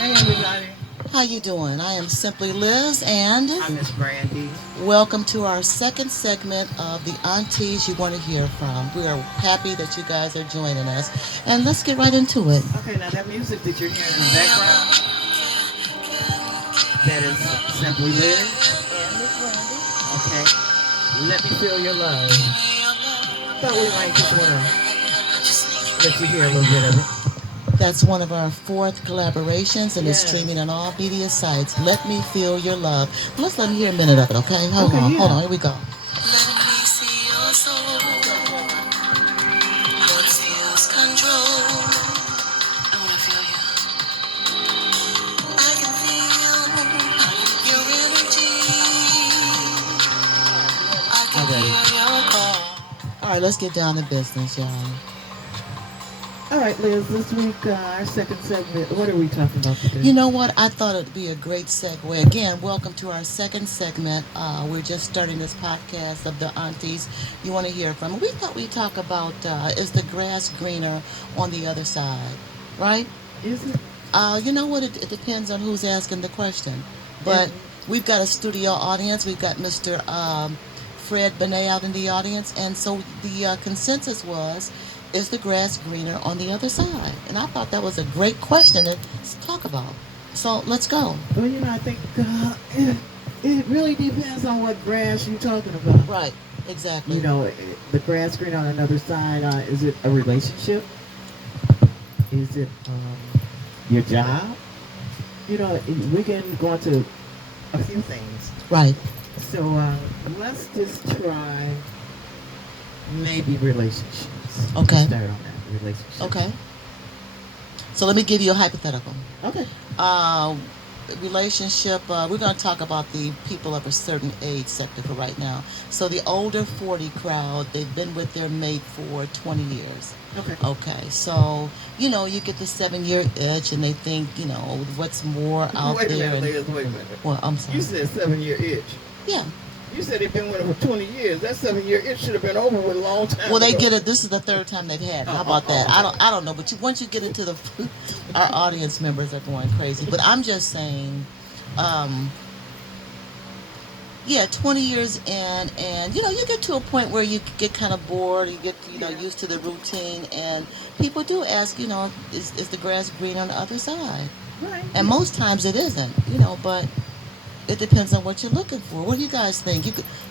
Hey everybody, How you doing? I am Simply Liz, and I'm Miss Brandy. welcome to our second segment of the Aunties you want to hear from. We are happy that you guys are joining us, and let's get right into it. Okay, now that music that you're hearing in the background, that is Simply Liz and Miss Brandy. Okay, let me feel your love. Thought we might just want to let you hear a little bit of it. That's one of our fourth collaborations, and it's Yes. streaming on all media sites. Let me feel your love. Let's let me hear a minute of it, okay? Okay, Hold yeah. on. Here we go. Let me see your soul. What feels control? I wanna feel you. I can feel your energy. I can I'm ready. hear your call. All right, let's get down to business, y'all. All right, Liz. This week, our second segment. What are we talking about today? You know what? I thought it'd be a great segue. Again, welcome to our second segment. We're just starting this podcast of the aunties you want to hear from. We thought we'd talk about is the grass greener on the other side, right? Is it? You know what? It depends on who's asking the question. But And we've got a studio audience. We've got Mr. Fred Benet out in the audience. And so the consensus was, is the grass greener on the other side? And I thought that was a great question to talk about. So let's go. well, I think it really depends on what grass you're talking about. Right, exactly. The grass green on another side. Is it a relationship? Is it your job? We can go into a few things. Right. So let's just try maybe relationships. Let's Okay. start on that relationship. Okay. So let me give you a hypothetical. Okay. uh, Relationship, we're going to talk about the people of a certain age sector for right now. So the older 40 crowd, they've been with their mate for 20 years. Okay. Okay, so you get the 7 year itch, and they think what's more out Wait a there. minute, And Liz. Wait a minute. well, I'm You sorry. said 7 year itch. Yeah. You said they've been with him for 20 years. That 7 year itch should have been over with a long time Well, they ago. get it. This is the third time they've had it. How about that? Okay. I don't know, but once you get into the, our audience members are going crazy. But I'm just saying, um, yeah, 20 years in, and you get to a point where you get kind of bored, you get Yeah. used to the routine, and people do ask, is the grass green on the other side? Right. And Yeah. most times it isn't, but it depends on what you're looking for. What do you guys think?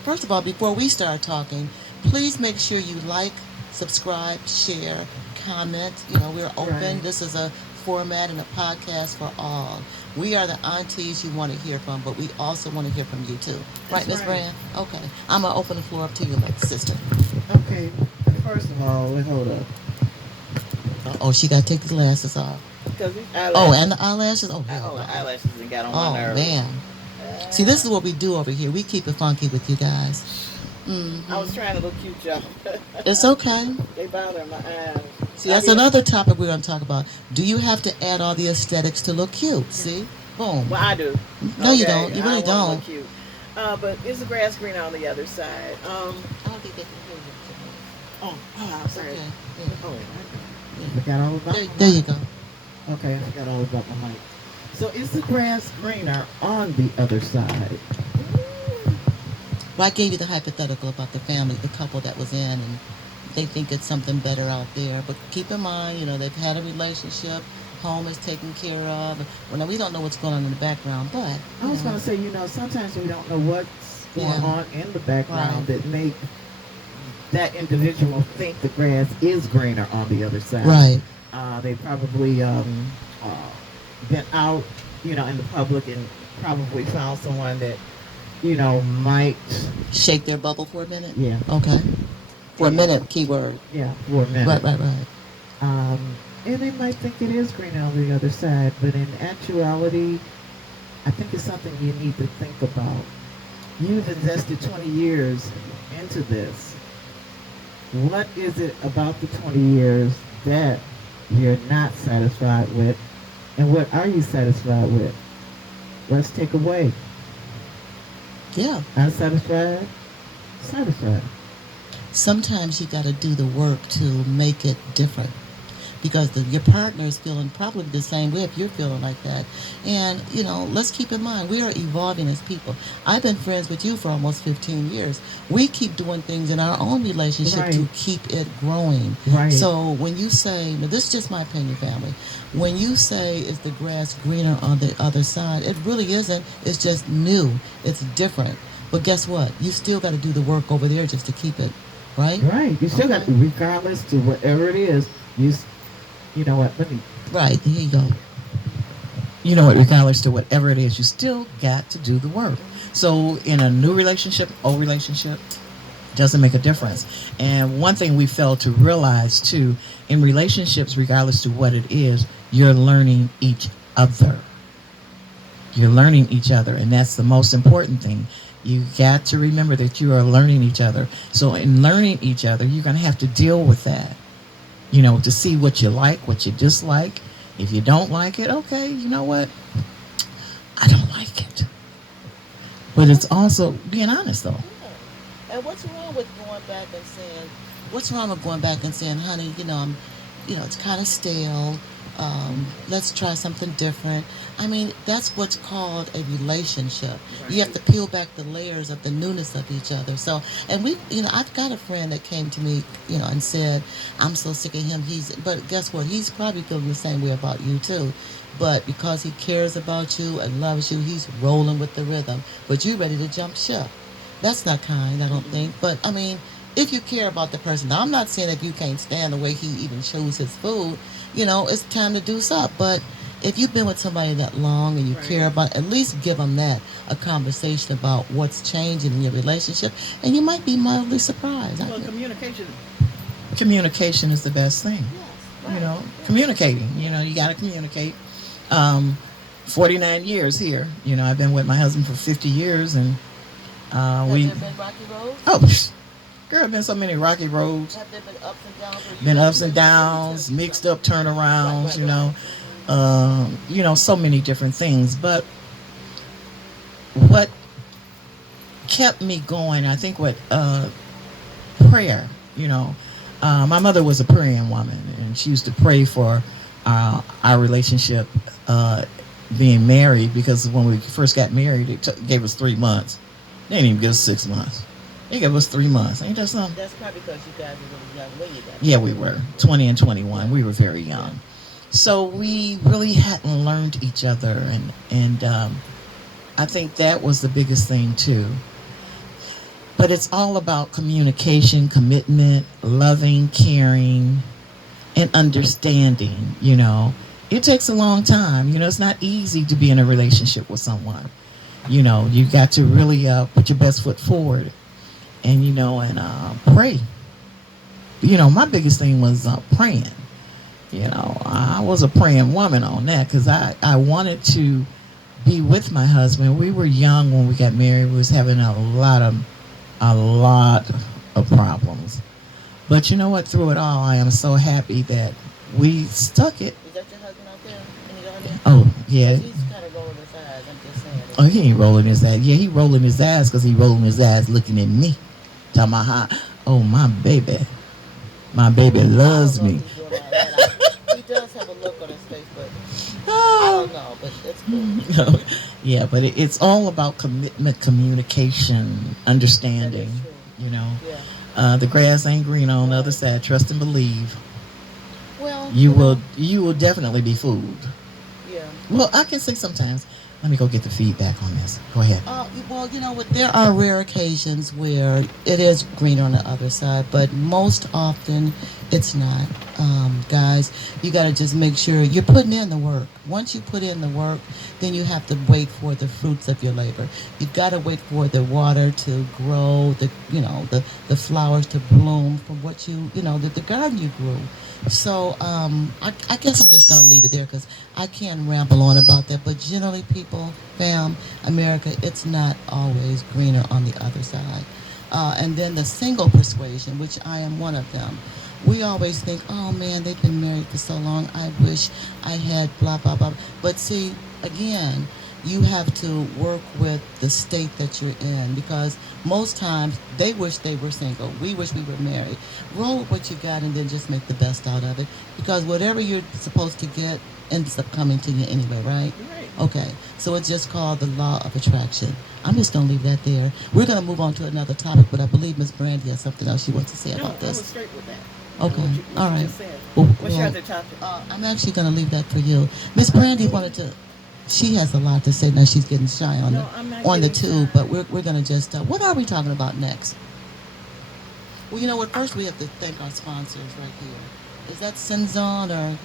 First of all, before we start talking, please make sure you like, subscribe, share, comment. We're open. Right. This is a format and a podcast for all. We are the aunties you want to hear from, but we also want to hear from you too. Right, That's Miss right. Brand? Okay. I'm going to open the floor up to you, like sister. Okay. First of all, hold up. Oh, she got to take the glasses off. Because these Oh, eyelashes, and the eyelashes? Oh, hell the no. eyelashes and got on my Oh, nerves. man. See, this is what we do over here. We keep it funky with you guys. I was trying to look cute, y'all. It's okay. They bother my eyes. See, that's another topic we're going to talk about. Do you have to add all the aesthetics to look cute? See? Boom. Well, I do. No, you Okay, don't. You I really want to don't. look cute. But is the grass green on the other side? I don't think they can hear you. I'm It's sorry. okay. Oh, Yeah. I forgot all about There my you mic. go. Okay, I forgot all about my mic. So is the grass greener on the other side? Well, I gave you the hypothetical about the family, the couple that was in, and they think it's something better out there. But keep in mind, they've had a relationship, home is taken care of. Well, now we don't know what's going on in the background, but I was going to say, sometimes we don't know what's going Yeah. on in the background Right. that make that individual think the grass is greener on the other side. right, They probably been out, in the public and probably found someone that, might, shake their bubble for a minute. yeah, Okay, for a yeah, minute, keyword. yeah, for a Right, minute. right, right. And they might think it is greener on the other side, but in actuality, I think it's something you need to think about. You've invested 20 years into this. What is it about the 20 years that you're not satisfied with? And what are you satisfied with? Let's take away. Yeah. Unsatisfied? Satisfied. Sometimes you got to do the work to make it different. because your partner is feeling probably the same way if you're feeling like that. And, let's keep in mind, we are evolving as people. I've been friends with you for almost 15 years. We keep doing things in our own relationship Right. to keep it growing. Right. So when you say, now this is just my opinion, family, when you say is the grass greener on the other side, it really isn't. It's just new. It's different. But guess what? You still got to do the work over there just to keep it, right? Right. You still got, Okay. regardless to whatever it is, you know what? Let me. Right. Here you go. You know what, regardless to whatever it is, you still got to do the work. So in a new relationship, old relationship, doesn't make a difference. And one thing we fail to realize too, in relationships, regardless to what it is, you're learning each other. You're learning each other, and that's the most important thing. You got to remember that you are learning each other. So in learning each other, you're going to have to deal with that. To see what you like, what you dislike. If you don't like it, okay, you know what? I don't like it. But it's also being honest, though. Yeah. And what's wrong with going back and saying, what's wrong with going back and saying, honey, it's kind of stale. Let's try something different. I mean, that's what's called a relationship. You have to peel back the layers of the newness of each other. So, and I've got a friend that came to me, and said, I'm so sick of him. But guess what? He's probably feeling the same way about you too. But because he cares about you and loves you, he's rolling with the rhythm. But you ready to jump ship. That's not kind, I don't think. But I mean, if you care about the person, now I'm not saying if you can't stand the way he even shows his food, it's time to do something. But if you've been with somebody that long and you care Right. about, at least give them that, a conversation about what's changing in your relationship, and you might be mildly surprised. Well, communication is the best thing. Yes, right. Communicating. You got to communicate. Um, 49 years here. I've been with my husband for 50 years, and Have we. there been rocky roads? Oh, girl, been so many rocky roads. Have there been ups and downs? Or Been you ups and just downs, mixed up turnarounds. right. So many different things. But what kept me going, I think, what prayer. My mother was a praying woman, and she used to pray for our relationship being married, because when we first got married, it gave us 3 months. They didn't even give us 6 months. They gave us 3 months. Ain't that something? That's probably because you guys were really young when you got Yeah, we were 20 and 21. We were very young, so we really hadn't learned each other, and I think that was the biggest thing too. But it's all about communication, commitment, loving, caring, and understanding. It takes a long time. It's not easy to be in a relationship with someone. You got to really put your best foot forward, and pray. My biggest thing was praying. I was a praying woman on that, because I wanted to be with my husband. We were young when we got married. We was having a lot of problems. But you know what? Through it all, I am so happy that we stuck it. Is that your husband out there in the audience? Oh yeah. He's kind of rolling his eyes. I'm just saying. Oh, he ain't rolling his eyes. Yeah, he rolling his eyes because he rolling his eyes looking at me. Talking about how, oh, my baby loves I don't me. know if he's doing all that. He does have a look on his face, but I Oh. don't know. But it's cool. Yeah, but it's all about commitment, communication, That is understanding. true. You know, Yeah. the grass ain't green on the other side. Trust and believe. Well, You will definitely be fooled. Yeah. Well, I can say sometimes. Let me go get the feedback on this. Go ahead. Well, you know what? There are rare occasions where it is greener on the other side, but most often it's not. Guys, you got to just make sure you're putting in the work. Once you put in the work, then you have to wait for the fruits of your labor. You've got to wait for the water to grow, the flowers to bloom from what the garden you grew. So I guess I'm just going to leave it there because I can ramble on about that. But generally, people, fam, America, it's not always greener on the other side. And then the single persuasion, which I am one of them. We always think, oh man, they've been married for so long. I wish I had blah, blah, blah. But see, again, you have to work with the state that you're in, because most times they wish they were single. We wish we were married. Roll with what you got and then just make the best out of it, because whatever you're supposed to get ends up coming to you anyway, right? Right. Okay, so it's just called the law of attraction. I'm just going to leave that there. We're going to move on to another topic, but I believe Miss Brandy has something else she wants to say No, about I was this. straight with that. Okay, What all you right. just said. Well, What's your well, other topic? I'm actually going to leave that for you. Miss Brandy wanted to. She has a lot to say now. She's getting shy No, I'm not on the getting tube, shy. but we're going to just. What are we talking about next? Well, you know what? First, we have to thank our sponsors right here. Is that Senzon, or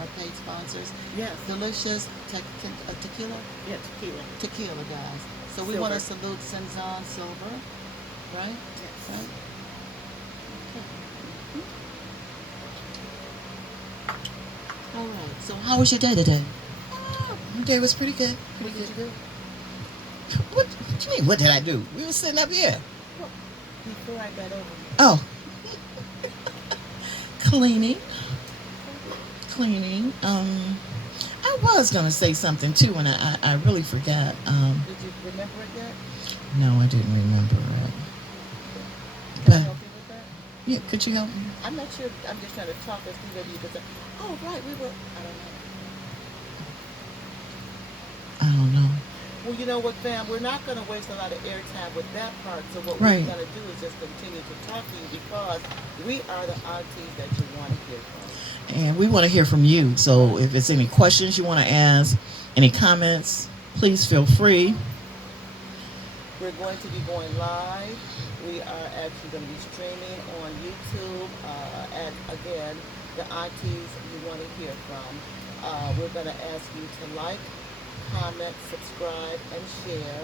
our paid sponsors? Yes. Delicious tequila, Yeah, tequila. tequila guys. So we want to Silver. salute Senzon Silver, right? Yes. Right. All right. So how was your day today? Okay, it was pretty good. What did you do? What you mean? What did I do? We were sitting up here. Before I got over. Oh, cleaning, cleaning. I was gonna say something too, and I really forgot. Did you remember it yet? No, I didn't remember it. Can I But help you with that? yeah, could you help me? I'm not sure. I'm just trying to talk us through. Maybe you could say, "Oh, right, we were." I don't know. I don't know. Well, you know what, fam? We're not going to waste a lot of airtime with that part. So what Right. we're going to do is just continue to talk to you, because we are the aunties that you want to hear from. And we want to hear from you. So if it's any questions you want to ask, any comments, please feel free. We're going to be going live. We are actually going to be streaming on YouTube. And again, the aunties you want to hear from. We're going to ask you to like, comment, subscribe, and share.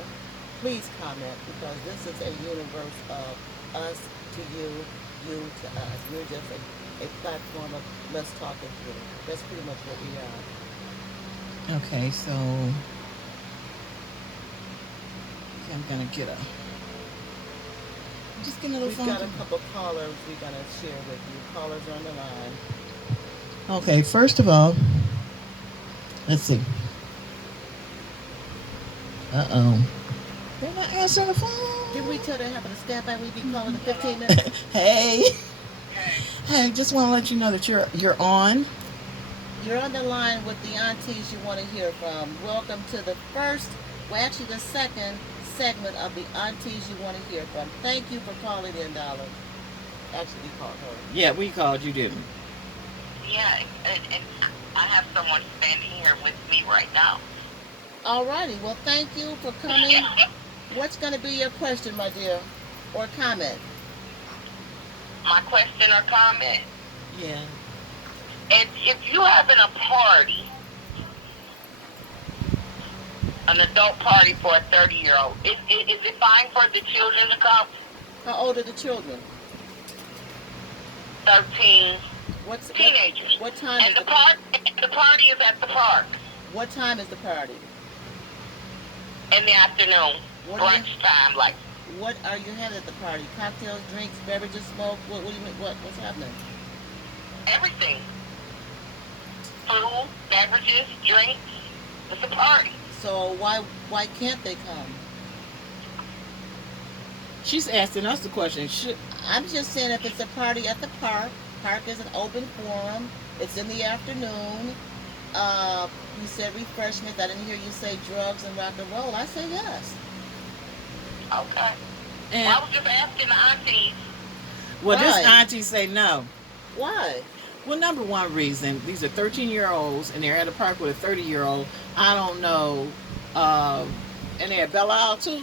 Please comment, because this is a universe of us to you, you to us. We're just a platform of let's talk it through. That's pretty much what we are. Okay, so I'm gonna get a. Just get a little We've phone. got a couple callers we're going to share with you. Callers are on the line. Okay, first of all, let's see. Uh-oh. They're not answering the phone. Did we tell them having to stand by? We'd be calling in 15 minutes. Hey. Hey, just want to let you know that you're on. You're on the line with the aunties you want to hear from. Welcome to the first, well, actually the second segment of the aunties you want to hear from. Thank you for calling in, darling. Actually, we called her. Yeah, we called. You didn't. Yeah, and I have someone standing here with me right now. Alrighty, well, thank you for coming. What's going to be your question, my dear, or comment? My question or comment: Yeah. if you having a party, an adult party for a 30-year-old, is it fine for the children to come? How old are the children? 13 What's teenagers. what time And is the party is at the park what time is the party? in the afternoon, What are you, brunch time, like what are you having at the party? Cocktails, drinks, beverages, smoke? What do you mean? What's happening? everything. Food, beverages, drinks. It's a party. So why can't they come? She's asking us the question. Should I'm just saying, if it's a party at the park is an open forum. It's in the afternoon. You said refreshments. I didn't hear you say drugs and rock and roll. I say yes. Okay. and Well, I was just asking the aunties. well, this Why? auntie say no. Why? Well, number one reason, these are 13-year-olds and they're at a park with a 30-year-old. I don't know. And they're at Belle Isle too.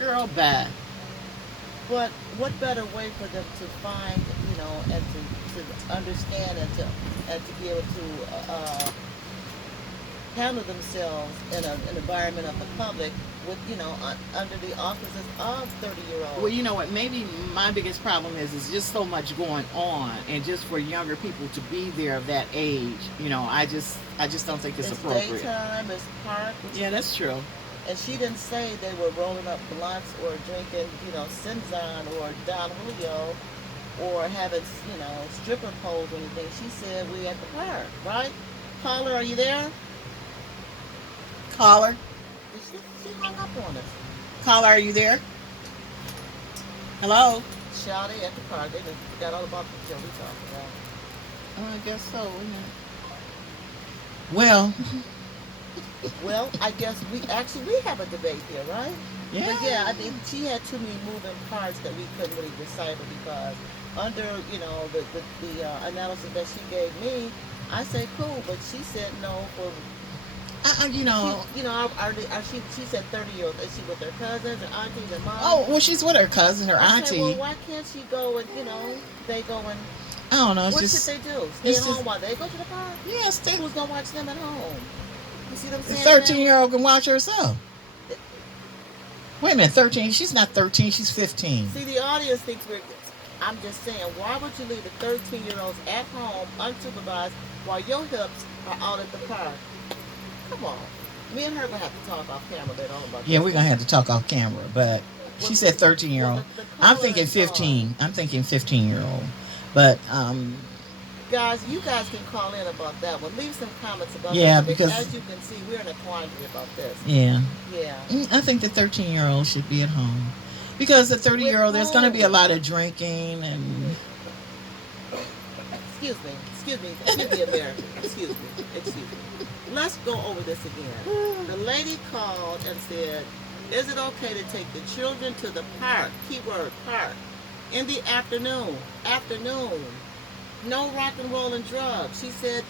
Girl, bye. But what better way for them to find, and to understand and to be able to handle themselves in an environment of the public with, under the auspices of 30-year-olds. Well, you know what? Maybe my biggest problem is just so much going on, and just for younger people to be there of that age, I just don't think it's appropriate. Daytime, it's park. Yeah, that's true. And she didn't say they were rolling up blunts or drinking, Cinzan or Don Julio or having, stripper poles or anything. She said we at the park, right? Caller, are you there? Caller. She hung up on us. Caller, are you there? Hello? Shouting at the car. They just forgot all about the show we talked about. Oh, I guess so. Isn't it? Well, Well, I guess we have a debate here, right? yeah. But yeah, I think she had too many moving parts that we couldn't really decipher because under the analysis that she gave me, I said cool, but she said no for You know. she said 30 years. Is she with her cousins and aunties and moms? Oh, well, she's with her cousin, her I auntie. said, well, why can't she go and they go and I don't know. It's what just should they do? Stay it's at home just- while they go to the park? yeah. Stay. Who's gonna watch them at home? You see what I'm The saying? 13-year-old can watch herself. Wait a minute, 13. She's not 13. She's 15. See, the audience thinks we're. I'm just saying, why would you leave the 13-year-olds at home unsupervised while your hips are out at the park? Come on. Me and her gonna have to talk off camera later on about Yeah, this. we're gonna have to talk off camera, but she said 13-year-old. The I'm caller thinking is 15. I'm thinking 15-year-old. But Guys, you guys can call in about that one. Leave some comments about Yeah, that. because- as you can see, we're in a quandary about this. yeah, Yeah. I think the 13-year-old should be at home because the 30-year-old there's gonna be a lot of drinking and. Excuse me, America. Excuse me. Let's go over this again. The lady called and said, is it okay to take the children to the park, keyword park, in the afternoon? Afternoon. No rock and roll and drugs. She said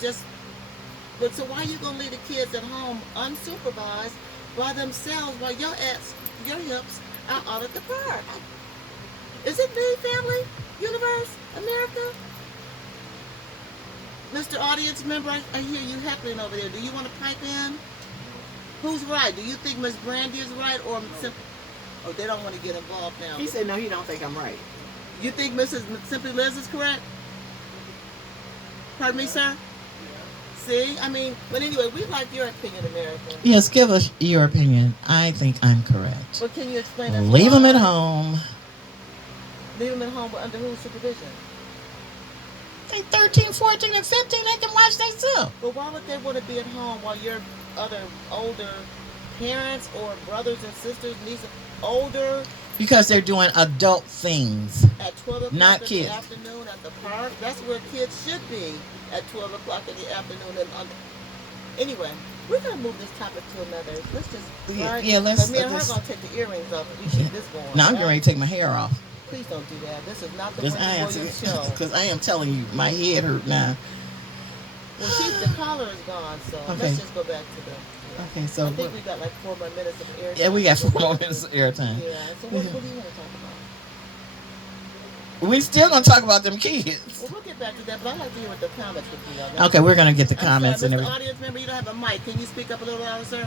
but so why are you going to leave the kids at home unsupervised by themselves while your hips are out at the park? Is it me, family, universe, America? Mr. Audience Member, I hear you heckling over there. Do you want to pipe in? Who's right? Do you think Miss Brandy is right or oh, they don't want to get involved now. He said, "No, he don't think I'm right." You think Mrs. Simply Liz is correct? Pardon me, sir? See? I mean, but anyway, we'd like your opinion, America. Yes, give us your opinion. I think I'm correct. But can you explain that? Leave them at home. Leave them at home under whose supervision? They 13, 14, and 15. They can watch themselves. But why would they want to be at home while your other older parents or brothers and sisters, nieces, older Because they're doing adult things. at 12 o'clock Not in kids. the afternoon at the park? That's where kids should be at 12 o'clock in the afternoon. Anyway, we're going to move this topic to another. Let's just, right? Yeah, let's. But me and her let's going to take the earrings off and we keep this going. now I'm right? getting ready to take my hair off. Please don't do that. This is not the Because Wendy Williams show. because I am telling you, my head hurt now. Well, the caller is gone, so Okay. let's just go back to the. Okay, so I think we got like 4 more minutes of air. yeah, we got 4 more minutes of airtime. Yeah. So what do you want to talk about? We still gonna talk about them kids. Well, we'll get back to that, but I'd like to hear what the comments would be on that. Okay, we're gonna get the I'm comments sorry, and Mr. everything. Audience member, you don't have a mic. Can you speak up a little louder, sir?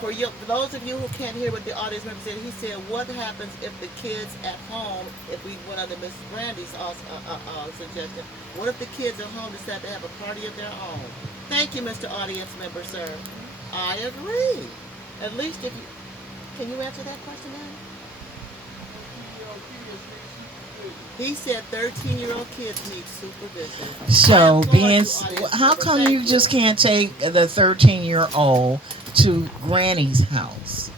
For those of you who can't hear what the audience member said, he said, what happens if the kids at home, if we went under Mrs. Brandy's suggestion, what if the kids at home decide to have a party of their own? Thank you, Mr. Audience member, sir. I agree. At least if you... Can you answer that question, Ann? He said 13-year-old kids need supervision. So, I being, applaud you, audience how member. come Thank you just can't take the 13-year-old to Granny's house?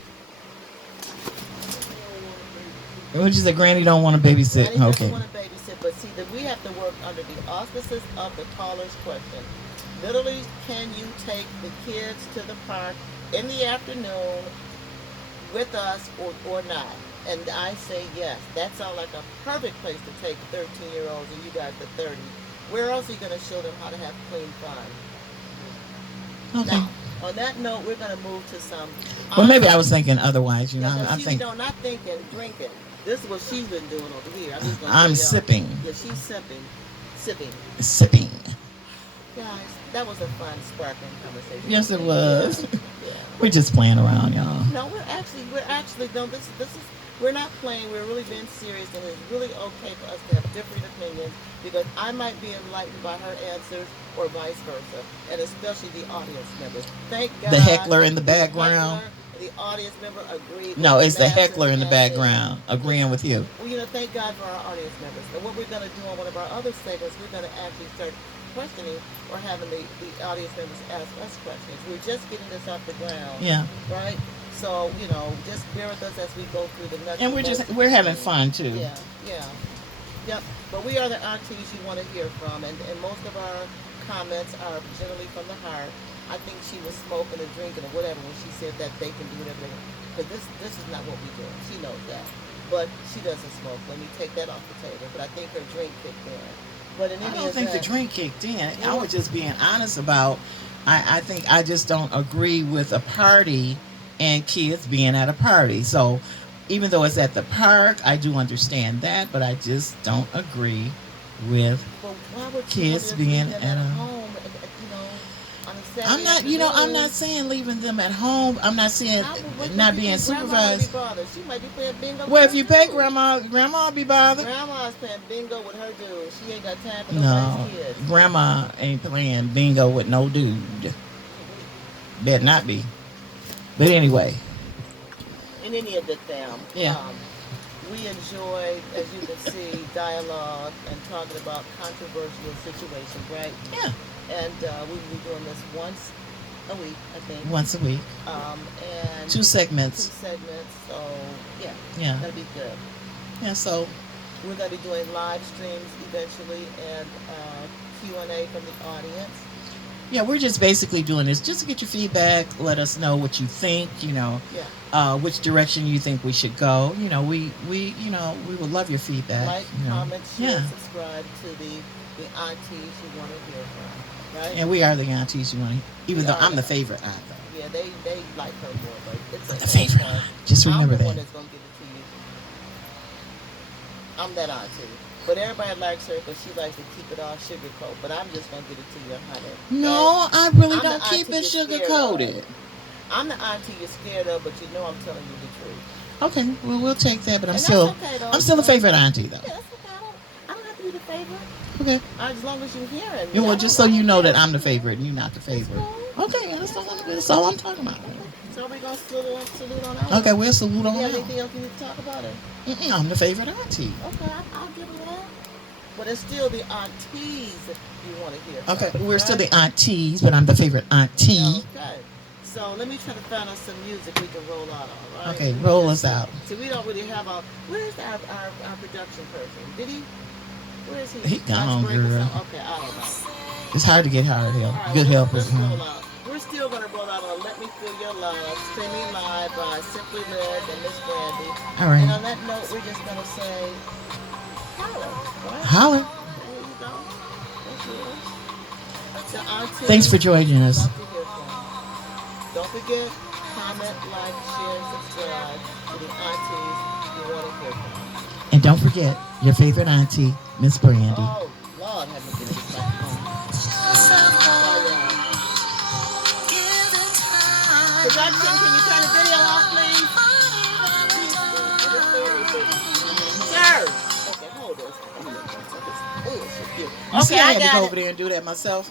What you say, Granny don't want to babysit? Granny doesn't Okay. want to babysit, but see, that we have to work under the auspices of the caller's question. Literally, can you take the kids to the park in the afternoon with us or not? And I say yes. That sounds like a perfect place to take 13-year-olds and you guys are 30. Where else are you going to show them how to have clean fun? Okay. Now, on that note, we're going to move to some... Well, maybe I was thinking otherwise. You know, Yeah, no, I'm thinking. no, not thinking, drinking. This is what she's been doing over here. I'm just gonna I'm tell y'all. sipping. Yeah, she's sipping. Sipping. Guys, that was a fun, sparkling conversation. Yes, it was. Yeah. We're just playing around, y'all. No, we're actually no. This is we're not playing. We're really being serious, and it's really okay for us to have different opinions because I might be enlightened by her answers or vice versa, and especially the audience members. Thank God. The heckler in the background. The audience member agreed. No, with it's the masses heckler in the and background agreeing with you. Well, thank God for our audience members. And what we're going to do on one of our other segments, we're going to actually start questioning or having the audience members ask us questions. We're just getting this off the ground, Yeah. right? So, just bear with us as we go through the nuts And and bolts of we're the having thing. fun too. Yeah, yeah. Yep. But we are the aunties you want to hear from, and most of our comments are generally from the heart. I think she was smoking or drinking or whatever when she said that they can do whatever they want. Because this is not what we do. She knows that. But she doesn't smoke. Let me take that off the table. But I think her drink kicked in. But in I any don't think the event, drink kicked in. I well, was just being honest about. I think I just don't agree with a party and kids being at a party. So even though it's at the park, I do understand that, but I just don't agree with but why would you want kids to being leave them at at a. home, on a I'm Saturday not, I'm afternoon? not saying leaving them at home. I'm not saying How, what not you being think grandma would be supervised. bothered? She might be playing bingo with Well, her if you pay dude. grandma will be bothered. Grandma's playing bingo with her dude. She ain't got time for nobody's No, kids. grandma ain't playing bingo with no dude. Better not be. But anyway, In any event, them, yeah, we enjoy, as you can see, dialogue and talking about controversial situations, right? yeah, And we will be doing this once a week, I think. once a week, And 2 segments. 2 segments. So yeah, Yeah, that'll be good. yeah. So We're going to be doing live streams eventually and Q&A from the audience. yeah, we're just basically doing this just to get your feedback. Let us know what you think. Yeah. Which direction you think we should go. We would love your feedback. Like, comment, share, Yeah, subscribe to the aunties you want to hear from. Right? and we are the aunties you want. Even We though are I'm the the- favorite aunt, though. Yeah, they like her more, but it's I'm the okay. favorite aunt. Just I'm remember the one that. that's gonna give it to you. I'm that auntie. But everybody likes her because she likes to keep it all sugarcoat. But I'm just gonna give it to you, honey. No, I really I'm the don't keep auntie it you're sugar scared coated. I'm the auntie you're scared of, but you know I'm telling you the truth. Okay, well we'll take that, but And that's okay though. I'm still a favorite auntie though. Yeah, that's okay. I don't have to be the favorite. Okay. As long as you're hearing Yeah, me. well, I just don't, so I you don't know care. that I'm the favorite and you're not the It's favorite. cool. Okay, that's all I'm talking about. So we're gonna salute on out. Okay, we'll salute Do on you have out. anything else you need to talk about it? I'm the favorite auntie. Okay, I'll give it that. But it's still the aunties you want to hear. Okay, from, we're still right? the aunties, but I'm the favorite auntie. Okay. So let me try to find out some music we can roll out on, right? Okay, roll us out. So we don't really have a. Where's our production person? Did he? Where is he? He gone, Lunch break or girl. something? Okay, I don't know. It's hard to get hard help. All right, Good well, helpers. let's roll out. We're still gonna roll out on "Let Me Feel Your Love," streaming live by Simply Liz and Miss Brandy. All right. And on that note, we're just gonna say, holla, right? Holler. There you go. That's yours. The auntie. Thanks for joining us. Love to hear from you. Don't forget, comment, like, share, subscribe to the aunties you want to hear from. And don't forget your favorite auntie, Miss Brandy. Oh, Lord, have me get this microphone. Bye, y'all. Production, can you turn the video off, please? Sir. Okay, hold this. Oh, it's so cute. You see, Okay, I I had to got go it. over there and do that myself.